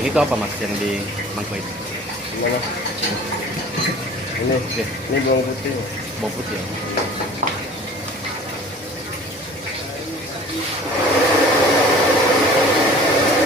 Yang itu apa mas yang di mangkok itu? Mana? Ini, Oke. ini bawang putih. Bawang putih ya.